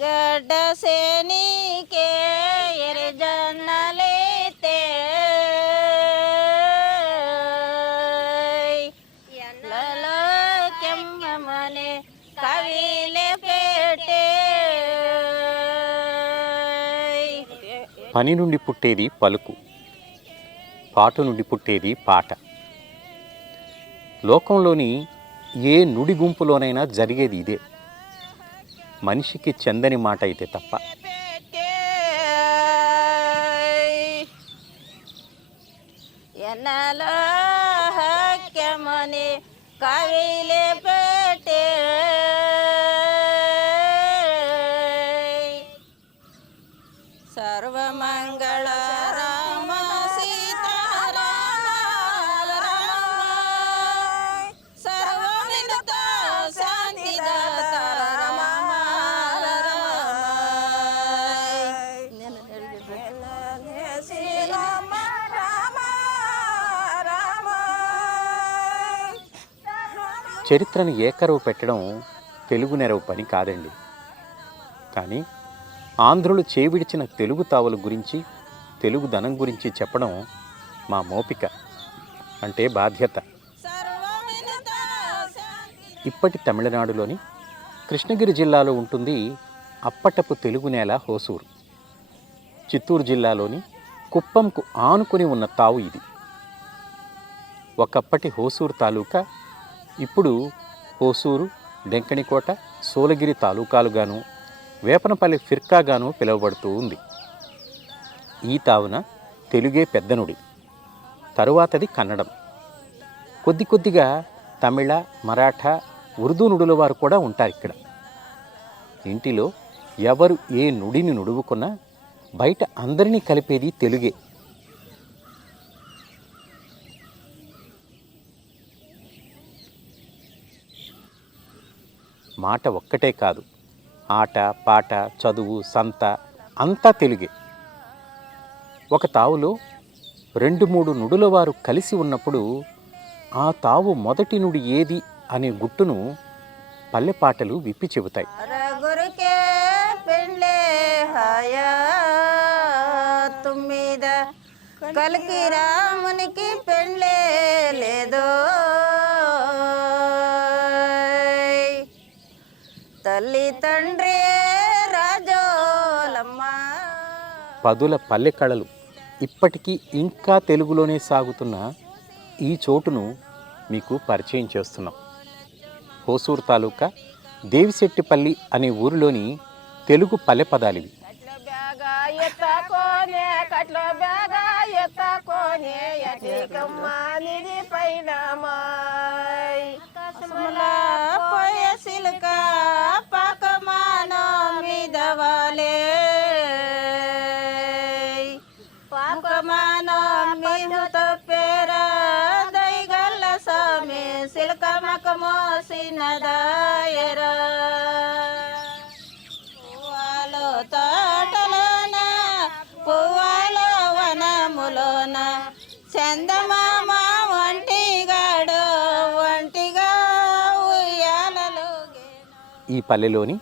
గడ్డ సేనికే ఎరజన్నలైతే కెమ్మమనే కవిలే పేటే. పని నుండి పుట్టేది పలుకు పాట నుండి పుట్టేది పాట. లోకంలోని ఏ నుడి గుంపులోనైనా జరిగేది ఇదే. మనిషికి చెందని మాట అయితే తప్ప. ఎన్నలో కవిలే చరిత్రను ఏకరవు పెట్టడం తెలుగు నెరవు పని కాదండి. కానీ ఆంధ్రులు చేవిడిచిన తెలుగు తావుల గురించి తెలుగు ధనం గురించి చెప్పడం మా మోపిక అంటే బాధ్యత. ఇప్పటి తమిళనాడులోని కృష్ణగిరి జిల్లాలో ఉంటుంది అప్పటపు తెలుగు నేల హోసూరు. చిత్తూరు జిల్లాలోని కుప్పంకు ఆనుకుని ఉన్న తావు ఇది. ఒకప్పటి హోసూరు తాలూకా ఇప్పుడు హోసూరు డెంకణికోట సోలగిరి తాలూకాలుగాను వేపనపల్లి ఫిర్కాగాను పిలువబడుతూ ఉంది. ఈ తావున తెలుగే పెద్దనుడి తరువాతది కన్నడం. కొద్ది కొద్దిగా తమిళ మరాఠా ఉర్దూ నుడుల వారు కూడా ఉంటారు ఇక్కడ. ఇంటిలో ఎవరు ఏ నుడిని నుడువుకున్నా బయట అందరినీ కలిపేది తెలుగే. మాట ఒక్కటే కాదు. ఆట పాట చదువు సంత అంతా తెలుగే. ఒక తావులో రెండు మూడు నుడుల వారు కలిసి ఉన్నప్పుడు ఆ తావు మొదటి నుడి ఏది అనే గుట్టును పల్లెపాటలు విప్పి చెబుతాయి. పెళ్ళే హాయా కలికి రామునికి పెళ్ళే లేదో తల్లి తండ్రి రాజోలమ్మ. పదుల పల్లె కళలు ఇప్పటికీ ఇంకా తెలుగులోనే సాగుతున్న ఈ చోటును మీకు పరిచయం చేస్తున్నాం. హోసూరు తాలూకా దేవిశెట్టిపల్లి అనే ఊరిలోని తెలుగు పల్లె పదాలివి. కట్లో స్వామి సిలుక మకమోసిన దాయరా పువ్వాలో తోటలోన పువ్వాలో వనములోన చందమామ ఒంటిగాడు ఒంటిగా ఉయ్యాలలో ఈ పల్లెలోని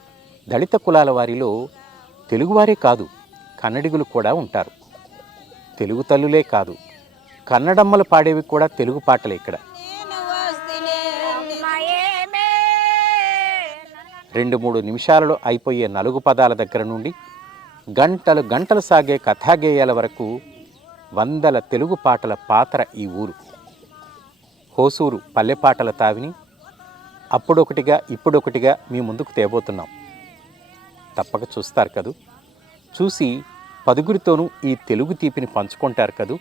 దళిత కులాల వారిలో తెలుగువారే కాదు కన్నడిగులు కూడా ఉంటారు. తెలుగు తల్లులే కాదు కన్నడమ్మలు పాడేవి కూడా తెలుగు పాటలే ఇక్కడ. రెండు మూడు నిమిషాలలో అయిపోయే నలుగు పదాల దగ్గర నుండి గంటలు గంటలు సాగే కథాగేయాల వరకు వందల తెలుగు పాటల పాత్ర ఈ ఊరు. హోసూరు పల్లెపాటల తావిని అప్పుడొకటిగా ఇప్పుడొకటిగా మీ ముందుకు తేబోతున్నాం. తప్పక చూస్తారు కదూ. చూసి పదుగురితోనూ ఈ తెలుగు తీపిని పంచుకుంటారు కదూ.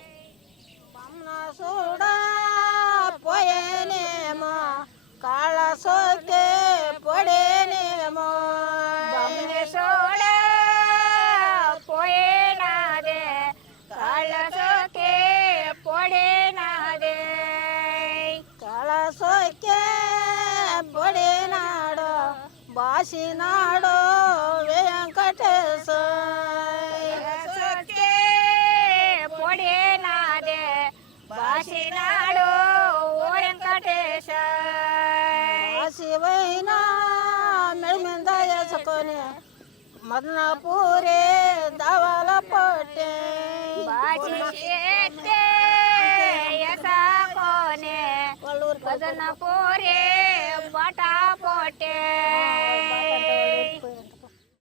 मधना पुरे दावाला पटे. बाजी शेटे यसा कोणे? मधना पुरे